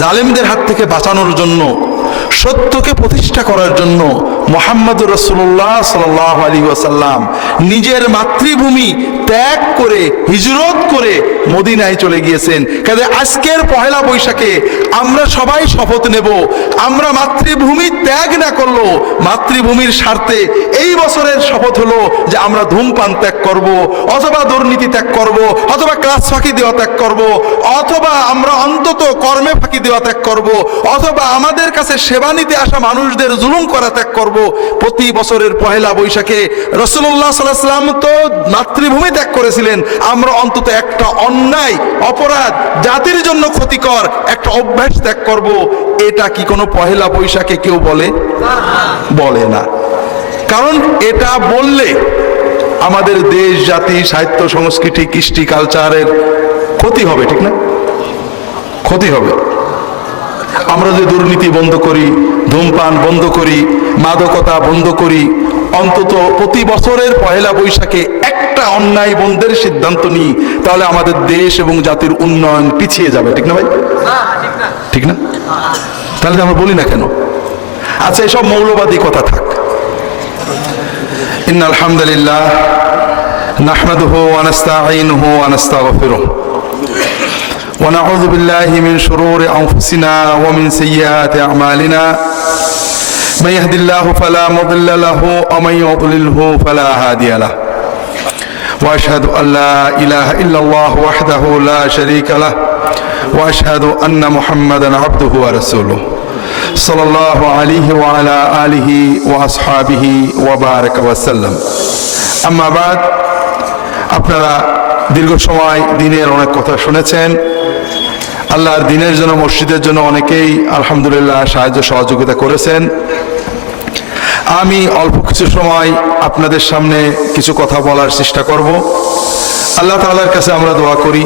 জালেমদের হাত থেকে বাঁচানোর জন্য, সত্যকে প্রতিষ্ঠা করার জন্য মুহাম্মদুর রাসূলুল্লাহ সাল্লাল্লাহু আলাইহি ওয়াসাল্লাম নিজের মাতৃভূমি ত্যাগ করে, হিজরত করে মদিনায় চলে গিয়েছেন। কাজে আজকের পহেলা বৈশাখে আমরা সবাই শপথ নেব, আমরা মাতৃভূমি ত্যাগ না করলো, মাতৃভূমির স্বার্থে এই বছরের শপথ হলো যে আমরা ধূমপান ত্যাগ করব, অথবা দুর্নীতি ত্যাগ করব, অথবা ক্লাস ফাঁকি দেওয়া ত্যাগ করব, অথবা আমরা অন্তত কর্মে ফাঁকি দেওয়া ত্যাগ করব, অথবা আমাদের কাছে সেবা নিতে আসা মানুষদের জুলুম করা ত্যাগ করব। প্রতি বছরের পহেলা বৈশাখে রাসূলুল্লাহ সাল্লাল্লাহু আলাইহি ওয়াসাল্লাম তো মাতৃভূমি ত্যাগ করেছিলেন, আমরা অন্তত একটা অন্যায়, অপরাধ, জাতির জন্য ক্ষতিকর একটা অভ্যাস ত্যাগ করব। এটা কি কোনো পহেলা বৈশাখে কেউ বলে? বলে না। কারণ এটা বললে আমাদের দেশ, জাতি, সাহিত্য, সংস্কৃতি, কৃষ্টি, কালচারের ক্ষতি হবে, ঠিক না? ক্ষতি হবে। আমরা যদি দুর্নীতি বন্ধ করি, ধূমপান বন্ধ করি, মাদকতা বন্ধ করি, অন্তত প্রতি বছরের পহেলা বৈশাখে একটা অন্যায় বন্ধের সিদ্ধান্ত নিই, তাহলে আমাদের দেশ এবং জাতির উন্নয়ন পিছিয়ে যাবে, ঠিক না ভাই? ঠিক না? তাহলে আমরা বলি না কেন? আচ্ছা, এসব মৌলবাদী কথা থাক। ইন্নাল হামদুলিল্লাহ নাহমাদুহু ওয়া নাস্তাঈনুহু ওয়া নাস্তাগফিরুহু ওয়া নাউযু বিল্লাহি মিন শুরুরি আনফুসিনা ওয়া মিন সাইয়্যাতি আমালিনা মান ইয়াহদিল্লাহু ফালা মুদিল্লা লাহু ওয়া মান ইউদ্লিলহু ফালা হাদিয়া লাহু ওয়া আশহাদু আল লা ইলাহা ইল্লাল্লাহু ওয়াহদাহু লা শারীকা লাহু ওয়া আশহাদু আন্না মুহাম্মাদান আবদুহু ওয়া রাসূলুহু সাল্লাল্লাহু আলাইহি ওয়া আলা আলিহি ওয়া আসহাবিহি ওয়া বারাকা ওয়া সাল্লাম। আম্মা বাদ, আপনারা দীর্ঘ সময় দিনের অনেক কথা শুনেছেন। আল্লাহর দিনের জন্য, মসজিদের জন্য অনেকেই আলহামদুলিল্লাহ সাহায্য সহযোগিতা করেছেন। আমি অল্প কিছু সময় আপনাদের সামনে কিছু কথা বলার চেষ্টা করব। আল্লাহ তাআলার কাছে আমরা দোয়া করি,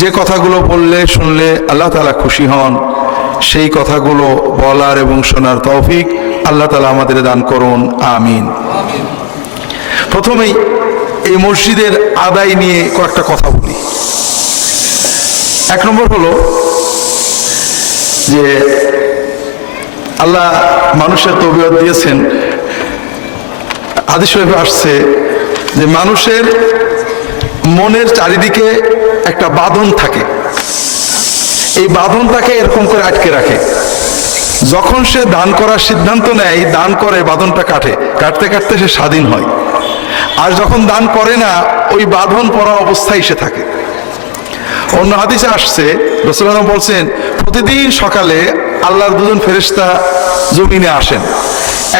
যে কথাগুলো বললে, শুনলে আল্লাহ তাআলা খুশি হন, সেই কথাগুলো বলার এবং শোনার তৌফিক আল্লাহ তাআলা আমাদের দান করুন, আমিন। প্রথমেই এই মসজিদের আদায় নিয়ে কয়েকটা কথা বলি। এক নম্বর হলো যে আল্লাহ মানুষের তবিয়ত দিয়েছেন, হাদিস শরীফে আসছে যে মানুষের মনের চারিদিকে একটা বাঁধন থাকে, এই বাঁধনটাকে এরকম করে আটকে রাখে। যখন সে দান করার সিদ্ধান্ত নেয়, দান করে, বাঁধনটা কাটতে কাটতে সে স্বাধীন হয়। আর যখন দান করে না, ওই বাঁধন পড়া অবস্থায় সে থাকে। অন্য হাদিসে আসছে, রাসূলুল্লাহ বলছেন, প্রতিদিন সকালে আল্লাহর দুজন ফেরেশতা জমিনে আসেন।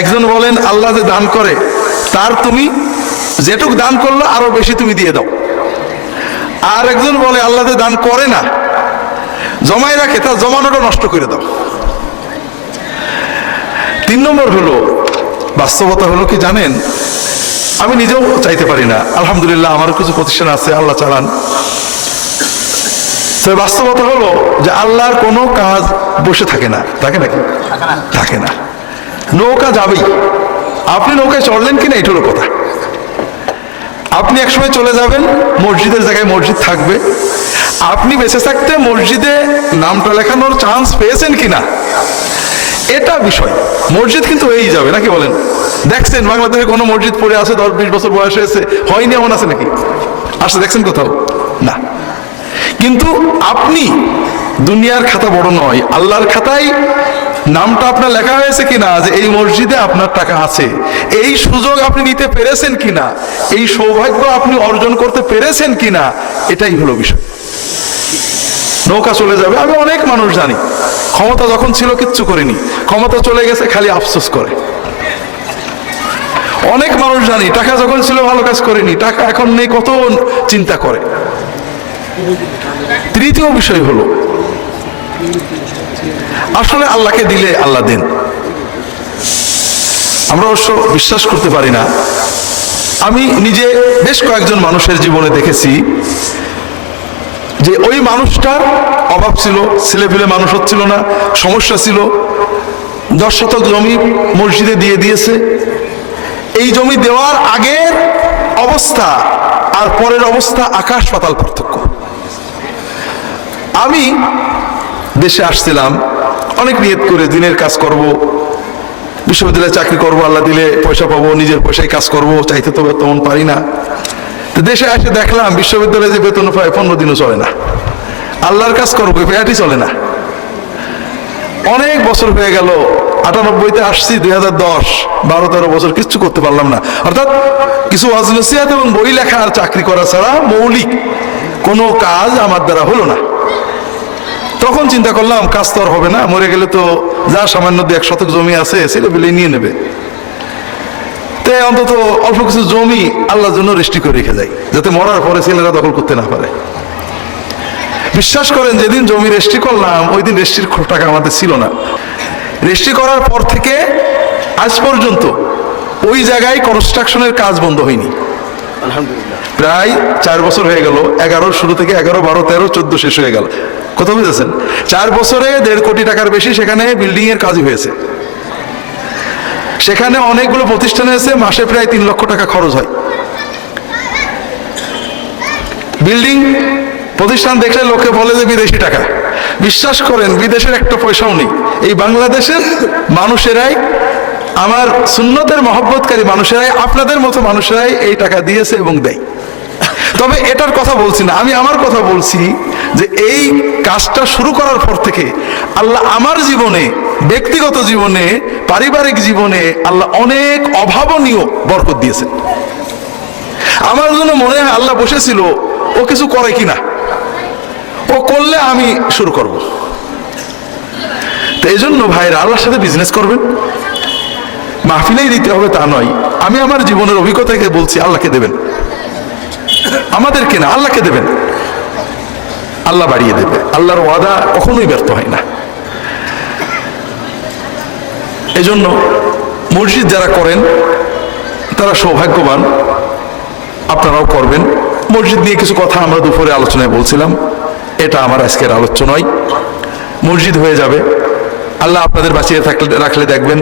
একজন বলেন, আল্লাহ যে দান করে তার তুমি যেটুক দান করলো আরো বেশি তুমি দিয়ে দাও। আর একজন বলে, আল্লাহ যে দান করে না, জমায় রাখে, তার জমানোটা নষ্ট করে দাও। 3 নম্বর হলো, বাস্তবতা হলো কি জানেন, আমি নিজেও চাইতে পারি না, আলহামদুলিল্লাহ আমারও কিছু প্রতিষ্ঠান আছে, আল্লাহ চালান। তো বাস্তবতা হলো যে আল্লাহর কোনো কাজ বসে থাকে না, থাকে নাকি? থাকে না। নৌকা যাবেই। আপনি নৌকায় চড়লেন কিনা এটারও কথা। আপনি একসময় চলে যাবেন, মসজিদের জায়গায় মসজিদ থাকবে। আপনি বেঁচে থাকতে মসজিদে নামটা লেখানোর চান্স পেয়েছেন কিনা এটা বিষয়। মসজিদ কিন্তু হয়েই যাবে, নাকি বলেন? দেখছেন বাংলাদেশে কোনো মসজিদ পড়ে আছে 10-20 বছর বয়স হয়েছে, হয়নি এমন আছে নাকি? আসলে দেখছেন কোথাও? না। কিন্তু আপনি, দুনিয়ার খাতা বড় নয়, আল্লাহর খাতায় নামটা আপনার লেখা হয়েছে কিনা যে এই মসজিদে আপনার টাকা আছে, এই সুযোগ আপনি নিতে পেরেছেন কিনা, এই সৌভাগ্য আপনি অর্জন করতে পেরেছেন কিনা, এটাই হলো বিষয়। নৌকা চলে যাবে। আমি অনেক মানুষ জানি, ক্ষমতা যখন ছিল কিচ্ছু করেনি, ক্ষমতা চলে গেছে খালি আফসোস করে। অনেক মানুষ জানি, টাকা যখন ছিল ভালো কাজ করেনি, টাকা এখন নেই, কত চিন্তা করে। তৃতীয় বিষয় হলো, আসলে আল্লাহকে দিলে আল্লাহ দেন। আমরা অবশ্য বিশ্বাস করতে পারি না। আমি নিজে বেশ কয়েকজন মানুষের জীবনে দেখেছি যে ওই মানুষটার অভাব ছিল, ছেলেপেলে মানুষ হচ্ছিল না, সমস্যা ছিল, 10 শতক জমি মসজিদে দিয়ে দিয়েছে। এই জমি দেওয়ার আগের অবস্থা আর পরের অবস্থা আকাশ পাতাল পার্থক্য। আমি দেশে আসছিলাম অনেক নিয়ত করে, দিনের কাজ করব, বিশ্ববিদ্যালয়ে চাকরি করব, আল্লাহ দিলে পয়সা পাবো, নিজের পয়সায় কাজ করব, চাইতে তো তেমন পারি না। তো দেশে এসে দেখলাম বিশ্ববিদ্যালয়ে যে বেতন পায় 15 দিনও চলে না, আল্লাহর কাজ করবো পেটই চলে না। অনেক বছর হয়ে গেল, 98-তে আসছি, 2010, 12-13 বছর কিচ্ছু করতে পারলাম না। অর্থাৎ কিছু ওয়াজ নসিহত এবং বই লেখা আর চাকরি করা ছাড়া মৌলিক কোনো কাজ আমার দ্বারা হলো না। তখন চিন্তা করলাম কাজ তো আর হবে না, মরে গেলে তো যা সামান্য 2-1 শতক জমি আছে ছেলে পেলে নিয়ে নেবে, তাই অন্তত অল্প কিছু জমি আল্লাহর জন্য রেস্ট্রি করে রেখে যায়, যাতে মরার পরে ছেলেরা দখল করতে না পারে। বিশ্বাস করেন, যেদিন জমি রেস্ট্রি করলাম ওই দিন রেস্ট্রির টাকা আমাদের ছিল না। রেস্ট্রি করার পর থেকে আজ পর্যন্ত ওই জায়গায় কনস্ট্রাকশনের কাজ বন্ধ হয়নি। আলহামদুলিল্লাহ। প্রায় 4 বছর হয়ে গেল, 11 শুরু থেকে 11, 12, 13, 14 শেষ হয়ে গেল। কথা বুঝেছেন? 4 বছরে 1.5 কোটি টাকার বেশি সেখানে বিল্ডিং এর কাজই হয়েছে। সেখানে অনেকগুলো প্রতিষ্ঠান আছে, মাসে প্রায় 3 লক্ষ টাকা খরচ হয়। বিল্ডিং প্রতিষ্ঠান দেখলে লোকে বলে যে বিদেশি টাকা। বিশ্বাস করেন, বিদেশের একটা পয়সাও নেই। এই বাংলাদেশের মানুষেরাই, আমার সুন্নতের মহব্বতকারী মানুষেরাই, আপনাদের মতো মানুষেরাই এই টাকা দিয়েছে এবং দেয়। তবে এটার কথা বলছি না, আমি আমার কথা বলছি যে এই কাজটা শুরু করার পর থেকে আল্লাহ আমার জীবনে, ব্যক্তিগত জীবনে, পারিবারিক জীবনে আল্লাহ অনেক অভাবনীয় বরকত দিয়েছে। আমার জন্য মনে হয় আল্লাহ বসেছিল ও কিছু করে কিনা, ও করলে আমি শুরু করব। তো এই জন্য ভাইরা, আল্লাহর সাথে বিজনেস করবেন, মাহফিলেই দিতে হবে তা নয়। আমি আমার জীবনের অভিজ্ঞতা থেকে বলছি, আল্লাহকে দেবেন, আমাদেরকে না, আল্লাহকে দেবেন, আল্লাহ বাড়িয়ে দেবে। আল্লাহর ওয়াদা কখনোই ব্যর্থ হয় না। এই জন্য মসজিদ যারা করেন তারা সৌভাগ্যবান, আপনারাও করবেন। মসজিদ নিয়ে কিছু কথা আমরা দুপুরে আলোচনায় বলছিলাম, এটা আমার আজকের আলোচনা নয়। মসজিদ হয়ে যাবে, আল্লাহ আপনাদের বাঁচিয়ে রাখলে দেখবেন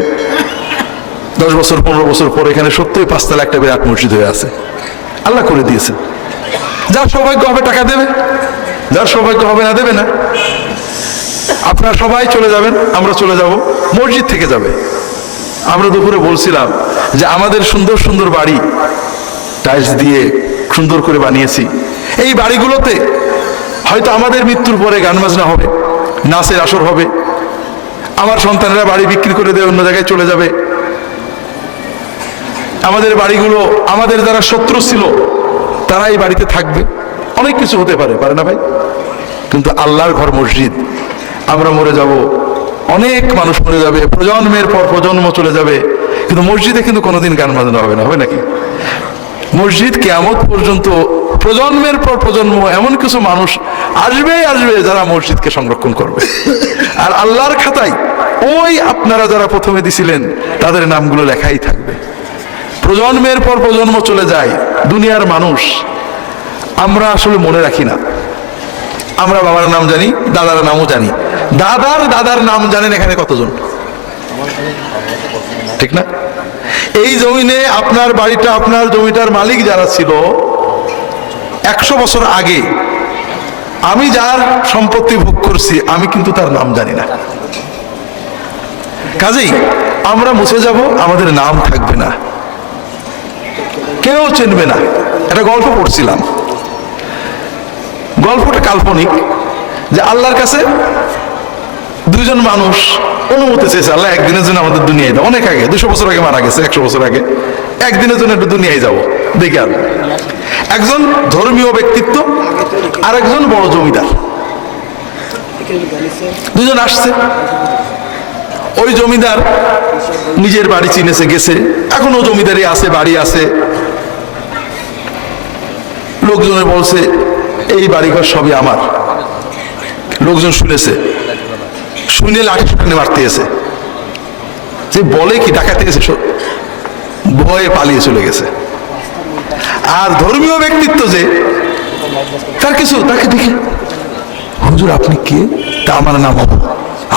10 বছর 15 বছর পর এখানে 70-5 তলা একটা বিরাট মসজিদ হয়ে আছে। আল্লাহ করে দিয়েছে। যার সৌভাগ্য হবে টাকা দেবে, যার সৌভাগ্য হবে না দেবে না। আপনারা সবাই চলে যাবেন, আমরা চলে যাব, মসজিদ থেকে যাবে। আমরা দুপুরে বলছিলাম যে আমাদের সুন্দর সুন্দর বাড়ি টাইলস দিয়ে সুন্দর করে বানিয়েছি। এই বাড়িগুলোতে হয়তো আমাদের মৃত্যুর পরে গান বাজনা হবে, নাচের আসর হবে, আমার সন্তানেরা বাড়ি বিক্রি করে দিয়ে অন্য জায়গায় চলে যাবে। আমাদের বাড়িগুলো আমাদের যারা শত্রু ছিল তারা এই বাড়িতে থাকবে। অনেক কিছু হতে পারে, পারে না ভাই? কিন্তু আল্লাহর ঘর মসজিদ, আমরা মরে যাব, অনেক মানুষ মরে যাবে, প্রজন্মের পর প্রজন্ম চলে যাবে, কিন্তু মসজিদে কিন্তু কোনোদিন গান বাজনা হবে না, হবে নাকি? মসজিদ কিয়ামত পর্যন্ত প্রজন্মের পর প্রজন্ম এমন কিছু মানুষ আসবে যারা মসজিদকে সংরক্ষণ করবে। আর আল্লাহর খাতায় ওই আপনারা যারা প্রথমে দিছিলেন তাদের নামগুলো লেখাই থাকবে। প্রজন্মের পর প্রজন্ম চলে যায়, দুনিয়ার মানুষ আমরা আসলে মনে রাখি না। আমরা বাবার নাম জানি, দাদার নামও জানি, দাদার নাম জানেন এখানে কতজন? ঠিক না? এই জমিনে আপনার বাড়িটা, আপনার জমিটার মালিক যারা ছিল 100 বছর আগে, আমি যার সম্পত্তি ভোগ করছি আমি কিন্তু তার নাম জানি না। কাজেই আমরা মুছে যাব, আমাদের নাম থাকবে না, কেউ চিনবে না। একটা গল্প পড়ছিলাম, গল্পটা কাল্পনিক, যে আল্লাহর কাছে 2 জন মানুষ অনুমতি চেয়েছে, আল্লাহ একদিনের জন্য আমাদের দুনিয়ায় দাও। অনেক আগে, 200 বছর আগে মারা গেছে, 100 বছর আগে, একদিনের জন্য একটু দুনিয়ায় যাবো দেখে আর। একজন ধর্মীয় ব্যক্তিত্ব আর একজন বড় জমিদার, 2 জন আসছে। ওই জমিদার নিজের বাড়ি চিনেছে, গেছে, এখনো জমিদারি আছে, বাড়ি আছে। লোকজনে বলছে এই বাড়িঘর সবই আমার। লোকজন শুনেছে, শুনে লাঠি শুনে মারতে এসে, যে বলে কি ডাকাতে এসে ভয়ে পালিয়ে চলে গেছে। আর ধর্মীয় ব্যক্তিত্ব যে, তার কিছু, তাকে দেখে, হুজুর আপনি কে? তা আমার নাম অমুক।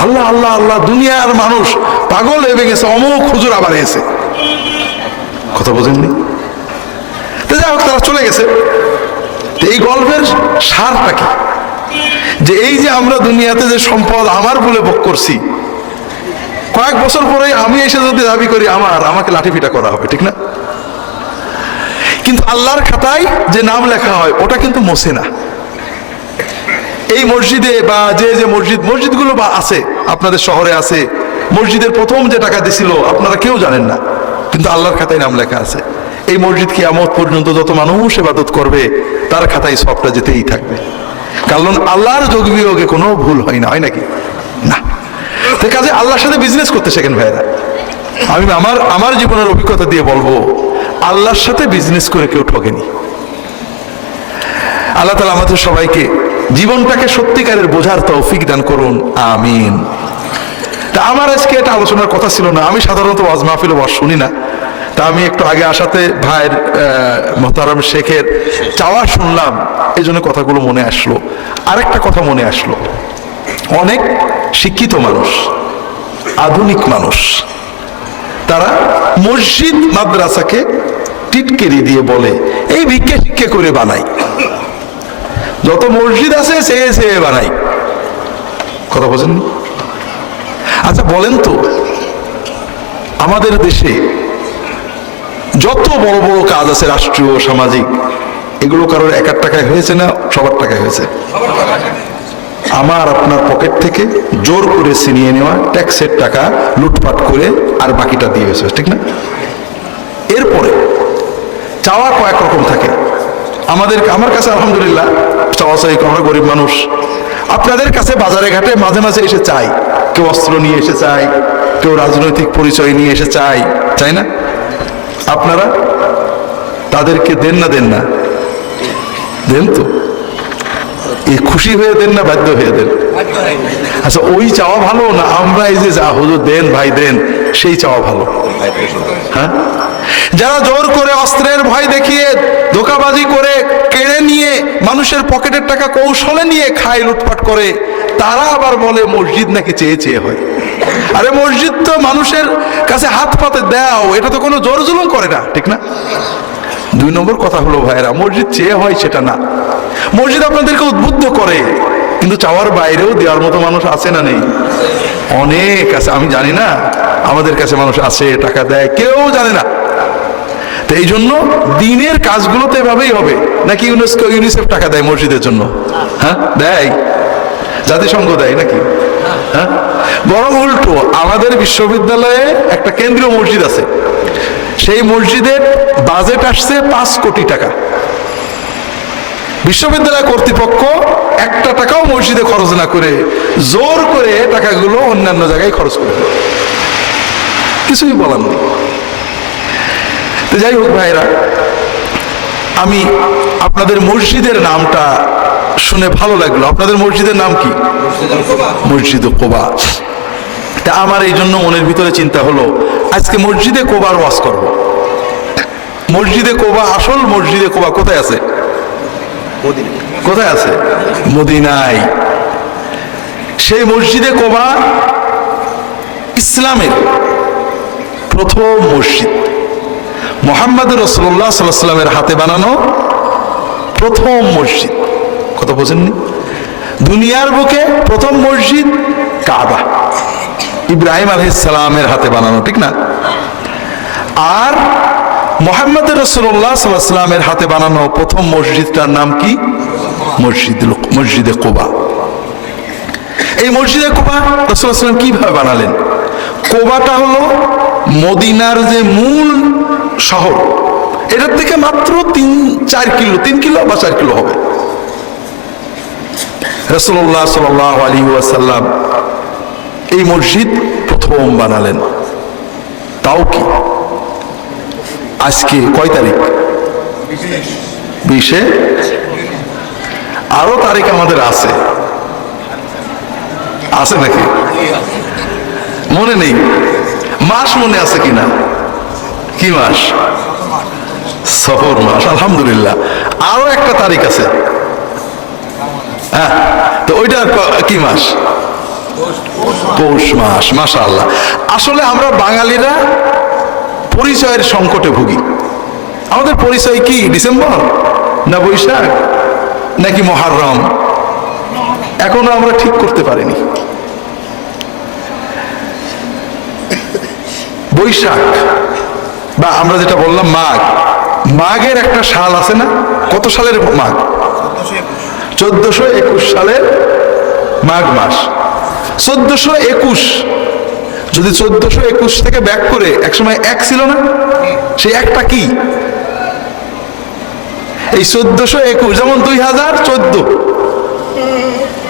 আল্লাহ আল্লাহ আল্লাহ, দুনিয়ার মানুষ পাগল হয়ে গেছে, অমুক হুজুর আবার এসে। কথা বোঝেননি? তো যাই হোক, তারা চলে গেছে। এই গল্পের সারটা কি? যে এই যে আমরা দুনিয়াতে যে সম্পদ আমার বলে ভোগ করছি, কয়েক বছর পরে আমি এসে যদি দাবি করি আমাকে লাঠিপিটা করা হবে, ঠিক না? কিন্তু আল্লাহর খাতায় যে নাম লেখা হয় ওটা কিন্তু মোছে না। এই মসজিদে বা যে মসজিদগুলো বা আছে আপনাদের শহরে আছে, মসজিদের প্রথম যে টাকা দিছিল আপনারা কেউ জানেন না, কিন্তু আল্লাহর খাতায় নাম লেখা আছে। এই মসজিদ কিয়ামত পর্যন্ত যত মানুষ ইবাদত করবে তার খাতায় সবটা যেতেই থাকবে, কারণ আল্লাহর যোগ বিয়োগে কোনো ভুল হয় না, হয় নাকি না? তো কাজে আল্লাহর সাথে বিজনেস করতে শেখেন ভাইরা। আমি আমার জীবনের অভিজ্ঞতা দিয়ে বলবো, আল্লাহর সাথে বিজনেস করে কেউ ঠকেনি। আল্লাহ তাআলা আমাদের সবাইকে জীবনটাকে সত্যিকারের বোঝার তৌফিক দান করুন, আমিন। তা আমার আজকে এটা আলোচনার কথা ছিল না, আমি সাধারণত ওয়াজ মাহফিল ওয়াজ শুনি না। তা আমি একটু আগে আসাতে ভাইয়ের মোহতারাম শেখের চাওয়া শুনলাম, এই জন্য কথাগুলো মনে আসলো। আরেকটা কথা মনে আসলো, অনেক শিক্ষিত মানুষ, আধুনিক মানুষ, তারা মসজিদ মাদ্রাসাকে টিটকেরি দিয়ে বলে এই ভিক্ষা শিক্ষা করে বানাই, যত মসজিদ আছে সে বানাই। কথা বোঝেন? আচ্ছা বলেন তো, আমাদের দেশে যত বড় বড় কাজ আছে রাষ্ট্রীয় সামাজিক, এগুলো কারোর একার টাকায় হয়েছে না সবার টাকায় হয়েছে? আমার আপনার পকেট থেকে জোর করে ছিনিয়ে নেওয়া ট্যাক্সের টাকা লুটপাট করে আর বাকিটা দিয়ে হয়েছে, ঠিক না? এরপরে চাওয়া কয়েক রকম থাকে। আমার কাছে আলহামদুলিল্লাহ চাওয়া চাই, আমরা গরিব মানুষ। আপনাদের কাছে বাজারে ঘাটে মাঝে মাঝে এসে চাই, কেউ অস্ত্র নিয়ে এসে চায়, কেউ রাজনৈতিক পরিচয় নিয়ে এসে চায় না? আপনারা তাদেরকে দেন না দেন তো? এই খুশি হয়ে দেন না বাধ্য হয়ে দেন? আচ্ছা ওই চাওয়া ভালো না আমরা এই যে যা হুজুর দেন ভাই দেন সেই চাওয়া ভালো? হ্যাঁ, যারা জোর করে অস্ত্রের ভয় দেখিয়ে ধোঁকাবাজি করে কেড়ে নিয়ে মানুষের পকেটের টাকা কৌশলে নিয়ে খায়, লুটপাট করে, তারা আবার বলে মসজিদ নাকি চেয়ে চেয়ে হয়। আরে মসজিদ তো মানুষের কাছে হাত পাতে দাও, এটা তো কোনো জোর জুলুম করে না, ঠিক না? 2 নম্বর কথা হলো ভাইরা, মসজিদ চেয়ে হয় সেটা না, মসজিদ আপনাদেরকে উদ্বুদ্ধ করে, কিন্তু চাওয়ার বাইরেও দেওয়ার মতো মানুষ আছে না নেই? অনেক আছে, আমি জানি না, আমাদের কাছে মানুষ আছে টাকা দেয়, কেউ জানে না। তো এই জন্য দিনের কাজগুলো তো এভাবেই হবে নাকি? ইউনিসেফ টাকা দেয় মসজিদের জন্য? হ্যাঁ দেয়, জাতিসংঘ দেয় নাকি? হ্যাঁ, বরং উল্টো, আমাদের বিশ্ববিদ্যালয়ে একটা কেন্দ্রীয় মসজিদ আছে, সেই মসজিদের বাজেট আসছে 5 কোটি টাকা। বিশ্ববিদ্যালয় কর্তৃপক্ষ একটা টাকাও মসজিদে খরচ না করে জোর করে টাকাগুলো অন্যান্য জায়গায় খরচ করে, কিছুই বলার নেই। তো যাই হোক ভাইরা, আমি আপনাদের মসজিদের নামটা শুনে ভালো লাগলো। আপনাদের মসজিদের নাম কি? মসজিদে কোবা। তা আমার এই জন্য মনের ভিতরে চিন্তা হলো, আজকে মসজিদে কোবার ওয়াজ করব। মসজিদে কোবা, আসল মসজিদে কোবা কোথায় আছে? কোথায় আছে? মদিনায়। সেই মসজিদে কোবা ইসলামের প্রথম মসজিদ, মুহাম্মদ রাসূলুল্লাহ সাল্লাল্লাহু আলাইহি ওয়াসাল্লামের হাতে বানানো প্রথম মসজিদ। কথা বোঝেননি? দুনিয়ার বুকে প্রথম মসজিদ কাবা, ইব্রাহিম আলাইহিস সালামের হাতে বানানো, ঠিক না? আর মুহাম্মদ রাসূলুল্লাহ সাল্লাল্লাহু আলাইহি ওয়াসাল্লামের হাতে বানানো প্রথম মসজিদটার নাম কি? মসজিদে কোবা। এই মসজিদে কোবা রাসূলুল্লাহ সাল্লাল্লাহু আলাইহি ওয়াসাল্লাম কিভাবে বানালেন? কোবাটা হলো মদিনার যে মূল শহর, এটার থেকে মাত্র 3 কিলো বা 4 কিলো হবে। রাসূলুল্লাহ সাল্লাল্লাহু আলাইহি ওয়াসাল্লাম এই মসজিদ প্রথম বানালেন। তাও কি আজকে কয় তারিখ? 20-এ। আরো তারিখ আমাদের আছে নাকি? মনে নেই, মাস মনে আছে কিনা? কি মাস? সফর মাস, আলহামদুলিল্লাহ। আরো একটা তারিখ আছে, হ্যাঁ, তো ওইটা কি মাস? পৌষ মাস। মাশাআল্লাহ। আসলে আমরা বাঙালিরা পরিচয়ের সংকটে ভুগি। আমাদের পরিচয় কি? ডিসেম্বর না বৈশাখ নাকি মুহররম? এখনো আমরা ঠিক করতে পারিনি। বৈশাখ বা আমরা যেটা বললাম মাঘ, মাঘের একটা সাল আছে না? কত সালের মাঘ? 1421 সালের মাঘ মাস। 1421, যদি 1421 থেকে ব্যাক করে একসময় এক ছিল না, সেই একটা কি? এই 1421 যেমন 2014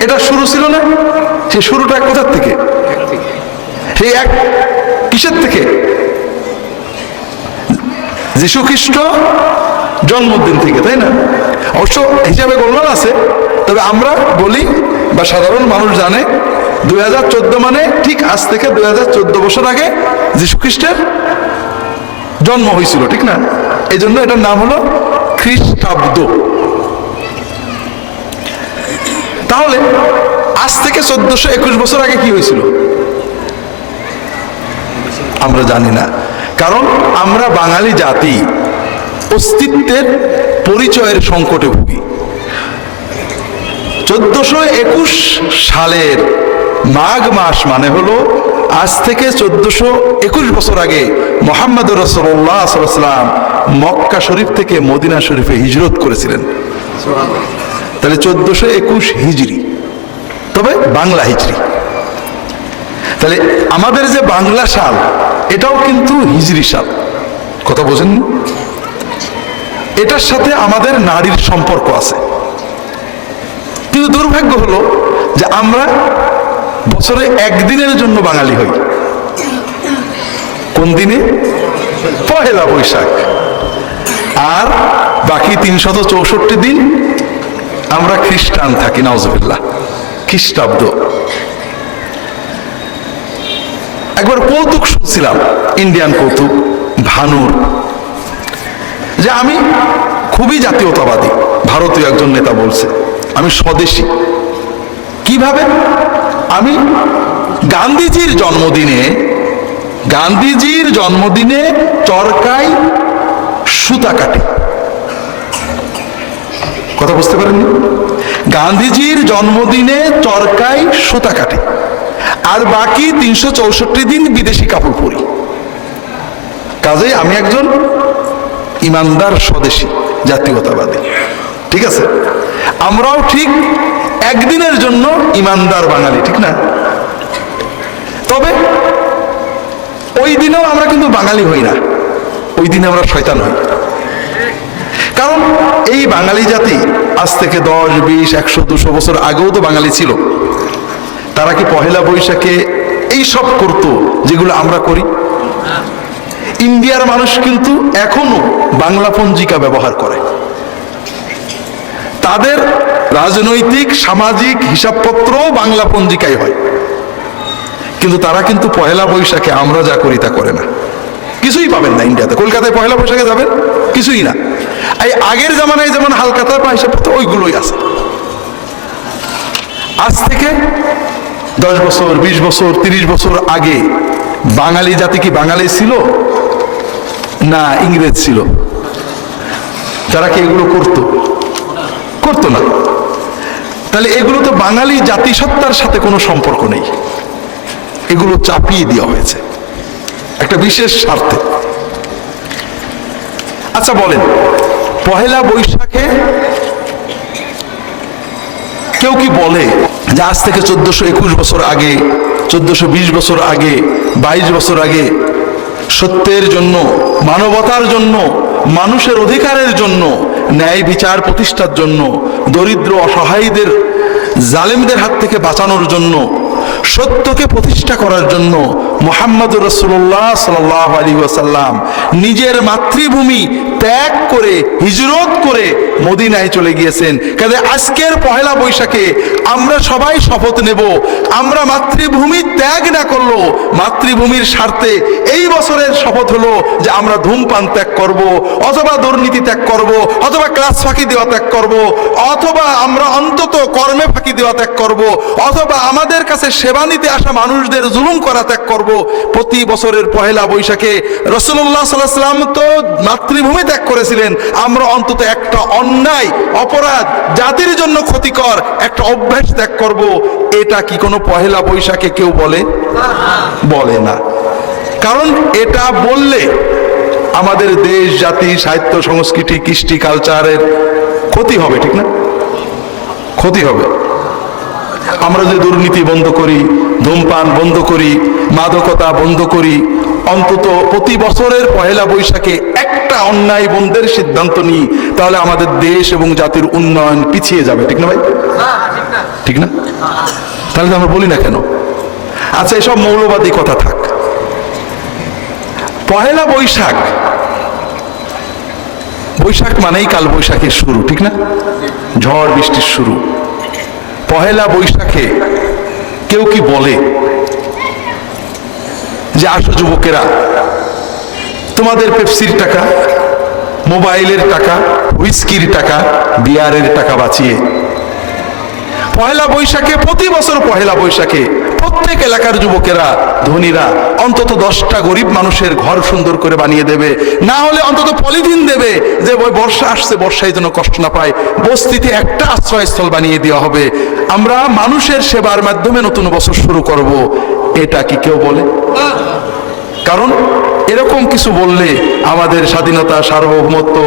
এটা শুরু ছিল না, সেই শুরুটা কোথার থেকে? সেই এক কিসের থেকে? যীশু খ্রিস্ট জন্মদিন থেকে, তাই না? অবশ্য হিসাবে গোলমাল আছে, তবে আমরা বলি বা সাধারণ মানুষ জানে 2014 মানে ঠিক আজ থেকে 2014 বছর আগে যীশু খ্রিস্টের জন্ম হয়েছিল, ঠিক না? এই জন্য এটার নাম হলো খ্রিস্টাব্দ। তাহলে আজ থেকে 1421 বছর আগে কি হয়েছিল আমরা জানি না, কারণ আমরা বাঙালি জাতি অস্তিত্বের পরিচয়ের সংকটে ভুগি। 1421 সালের মাঘ মাস মানে হলো আজ থেকে 1421 বছর আগে মুহাম্মদুর রাসূলুল্লাহ সাল্লাল্লাহু আলাইহি ওয়াসাল্লাম মক্কা শরীফ থেকে মদিনা শরীফে হিজরত করেছিলেন। তাহলে 1421 হিজরি, তবে বাংলা হিজরি। তাহলে আমাদের যে বাংলা সাল এটাও কিন্তু হিজরি সাল, কথা বোঝেন? এটার সাথে আমাদের নারীর সম্পর্ক আছে। কিন্তু দুর্ভাগ্য হলো যে আমরা বছরে একদিনের জন্য বাঙালি হই। কোন দিনে? পহেলা বৈশাখ। আর বাকি 364 দিন আমরা খ্রিস্টান থাকি, নাউজুবিল্লাহ, খ্রিস্টাব্দ। একবার কৌতুক শুনছিলাম, ইন্ডিয়ান কৌতুক, ভানুর, যে আমি খুবই জাতীয়তাবাদী। ভারতীয় একজন নেতা বলছে আমি স্বদেশী। কিভাবে? আমি গান্ধীজির জন্মদিনে চরকায় সুতা কাটি। কথা বুঝতে পারেননি? গান্ধীজির জন্মদিনে চরকায় সুতা কাটি, আর বাকি 364 দিন বিদেশি কাপড় পরি। কাজেই আমি একজন ইমানদার স্বদেশী জাতীয়তাবাদী, ঠিক আছে? আমরাও ঠিক একদিনের জন্য ইমানদার বাঙালি, ঠিক না? তবে ওই দিনেও আমরা কিন্তু বাঙালি হই না, ওই দিনে আমরা শয়তান হই। কারণ এই বাঙালি জাতি আজ থেকে 10, 20, 100, 200 বছর আগেও তো বাঙালি ছিল। তারা কি পহেলা বৈশাখে এই সব করতো যেগুলো আমরা করি? ইন্ডিয়ার মানুষ কিন্তু এখনো বাংলা পঞ্জিকা ব্যবহার করে। তাদের রাজনৈতিক সামাজিক হিসাবপত্র বাংলা পঞ্জিকায় হয়, কিন্তু তারা কিন্তু পহেলা বৈশাখে আমরা যা করি তা করে না। কিছুই পাবেন না ইন্ডিয়াতে। কলকাতায় পহেলা বৈশাখে যাবেন, কিছুই না। এই আগের জামানায় যেমন হালকাতা বা হিসাবপত্র ওইগুলোই আছে। আজ থেকে 10 বছর, 20 বছর, 30 বছর আগে বাঙালি জাতি কি বাঙালি ছিল না ইংরেজ ছিল? যারা কি এগুলো করতো না। তাহলে এগুলো তো বাঙালি জাতিসত্তার সাথে কোনো সম্পর্ক নেই, এগুলো চাপিয়ে দেওয়া হয়েছে একটা বিশেষ স্বার্থে। আচ্ছা বলেন, পহেলা বৈশাখে কেউ কি বলে যে আজ থেকে 1421 বছর আগে, 1420 বছর আগে, 22 বছর আগে সত্যের জন্য, মানবতার জন্য, মানুষের অধিকারের জন্য, ন্যায় বিচার প্রতিষ্ঠার জন্য, দরিদ্র অসহায়ীদের, জালেমদের হাত থেকে বাঁচানোর জন্য, সত্যকে প্রতিষ্ঠা করার জন্য মুহাম্মদুর রাসূলুল্লাহ সাল্লাল্লাহু আলাইহি ওয়াসাল্লাম নিজের মাতৃভূমি ত্যাগ করে, হিজরত করে মদিনায় চলে গিয়েছেন? কাজে আজকের পহেলা বৈশাখে আমরা সবাই শপথ নেব, আমরা মাতৃভূমি ত্যাগ না করলো, মাতৃভূমির স্বার্থে এই বছরের শপথ হলো যে আমরা ধূমপান ত্যাগ করব, অথবা দুর্নীতি ত্যাগ করব, অথবা ক্লাস ফাঁকি দেওয়া ত্যাগ করব, অথবা আমরা অন্তত কর্মে ফাঁকি দেওয়া ত্যাগ করব, অথবা আমাদের কাছে সেবা নিতে আসা মানুষদের জুলুম করা ত্যাগ করব, প্রতি বছরের পহেলা বৈশাখে রাসূলুল্লাহ সাল্লাল্লাহু আলাইহি ওয়াসাল্লাম তো মাতৃভূমি ত্যাগ করেছিলেন, আমরা অন্তত একটা অন্যায় অপরাধ জাতির জন্য ক্ষতিকর একটা অভ্যাস ত্যাগ করব, এটা কি কোনো পহেলা বৈশাখে কেউ বলে? বলে না। কারণ এটা বললে আমাদের দেশ, জাতি, সাহিত্য, সংস্কৃতি, কৃষ্টি, কালচারের ক্ষতি হবে, ঠিক না? ক্ষতি হবে। আমরা যে দুর্নীতি বন্ধ করি, ধূমপান বন্ধ করি, মাদকতা বন্ধ করি, অন্তত প্রতি বছরের পহেলা বৈশাখে একটা অন্যায় বন্ধের সিদ্ধান্ত নিই, তাহলে আমাদের দেশ এবং জাতির উন্নয়ন পিছিয়ে যাবে, ঠিক না ভাই? ঠিক না? তাহলে তো আমরা বলি না কেন? আচ্ছা, এসব মৌলবাদী কথা থাক। পহেলা বৈশাখ, বৈশাখ মানেই কাল বৈশাখের শুরু, ঠিক না? ঝড় বৃষ্টির শুরু। পহেলা বৈশাখে কেউ কি বলে যে আসো যুবকেরা, তোমাদের পেপসির টাকা, মোবাইলের টাকা, হুইস্কির টাকা, বিয়ারের টাকা বাঁচিয়ে পহেলা বৈশাখে, প্রতি বছর পহেলা বৈশাখে প্রত্যেক এলাকার যুবকেরা, ধনীরা অন্তত 10টা গরিব মানুষের ঘর সুন্দর করে বানিয়ে দেবে, না হলে অন্তত পলিথিন দেবে যে ওই বর্ষা আসছে, বর্ষায় যেন কষ্ট না পায়, বস্তিতে একটা আশ্রয়স্থল বানিয়ে দেওয়া হবে, আমরা মানুষের সেবার মাধ্যমে নতুন বছর শুরু করব। এটা কি কেউ বলে? কারণ এরকম কিছু বললে আমাদের স্বাধীনতা, সার্বভৌমত্ব,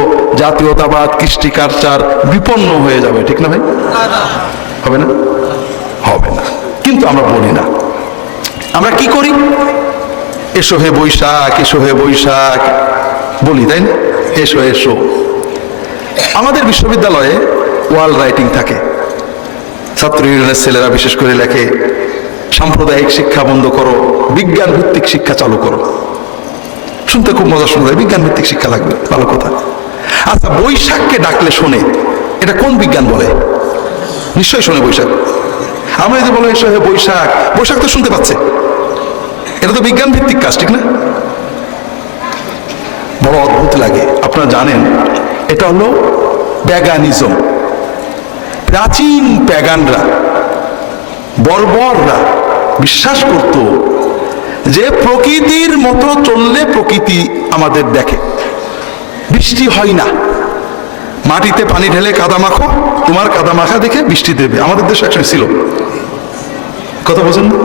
জাতীয়তাবাদ, কৃষ্টি কালচার বিপন্ন হয়ে যাবে, ঠিক না ভাই? হবে না? হবে না। কিন্তু আমরা বলি না। আমরা কি করি? এসো হে বৈশাখ, এসো হে বৈশাখ বলি, তাই না? এসো এসো। আমাদের বিশ্ববিদ্যালয়ে ওয়াল রাইটিং থাকে, ছাত্র ইউনিয়নের ছেলেরা বিশেষ করে লেখে, সাম্প্রদায়িক শিক্ষা বন্ধ করো, বিজ্ঞান ভিত্তিক শিক্ষা চালু করো। শুনতে খুব মজা শোনা যায়, বিজ্ঞান ভিত্তিক শিক্ষা লাগবে, ভালো কথা। আচ্ছা, বৈশাখকে ডাকলে শোনে, এটা কোন বিজ্ঞান বলে? নিশ্চয়ই শোনে বৈশাখ। আমরা যদি বলো এসো হে বৈশাখ, বৈশাখ তো শুনতে পাচ্ছে, এটা তো বিজ্ঞান ভিত্তিক কাজ, ঠিক না? বড় অদ্ভুত লাগে। আপনারা জানেন এটা হলো প্যাগানিজম। প্রাচীন প্যাগানরা, বর্বররা বিশ্বাস করত যে প্রকৃতির মতো চললে প্রকৃতি আমাদের দেখে। বৃষ্টি হয় না, মাটিতে পানি ঢেলে কাদা মাখো, তোমার কাদা মাখা দেখে বৃষ্টি দেবে। আমাদের দেশে একসময় ছিল, কথা বোঝেন না?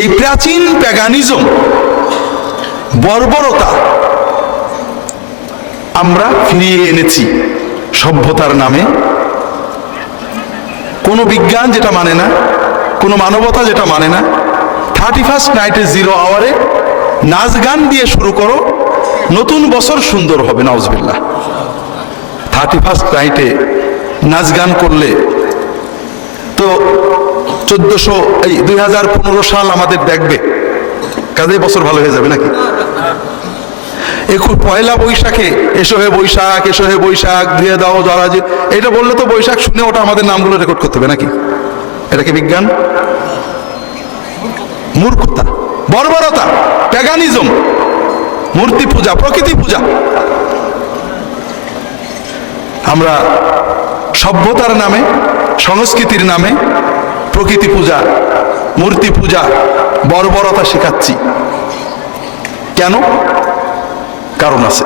এই প্রাচীন প্যাগানিজম, বর্বরতা আমরা ফিরিয়ে এনেছি সভ্যতার নামে। কোনো বিজ্ঞান যেটা মানে না, কোনো মানবতা যেটা মানে না, 31st নাইটে 0 আওয়ারে নাচ গান দিয়ে শুরু করো, নতুন বছর সুন্দর হবে। নাউজুবিল্লাহ। 31st নাইটে নাচ গান করলে তো 2015 সাল আমাদের দেখবে, কাজে বছর ভালো হয়ে যাবে নাকি? পয়লা বৈশাখে এসো হে বৈশাখ, এসো হে বৈশাখ, ধুয়ে দাও জরাজি, এটা বললে তো বৈশাখ শুনে ওটা আমাদের নামগুলো রেকর্ড করতে হবে নাকি? এটা কি বিজ্ঞান? মূর্খতা, বর্বরতা, প্যাগানিজম, মূর্তি পূজা, প্রকৃতি পূজা। আমরা সভ্যতার নামে, সংস্কৃতির নামে প্রকৃতি পূজা, মূর্তি পূজা, বর্বরতা শেখাচ্ছি। কেন? কারণ আছে।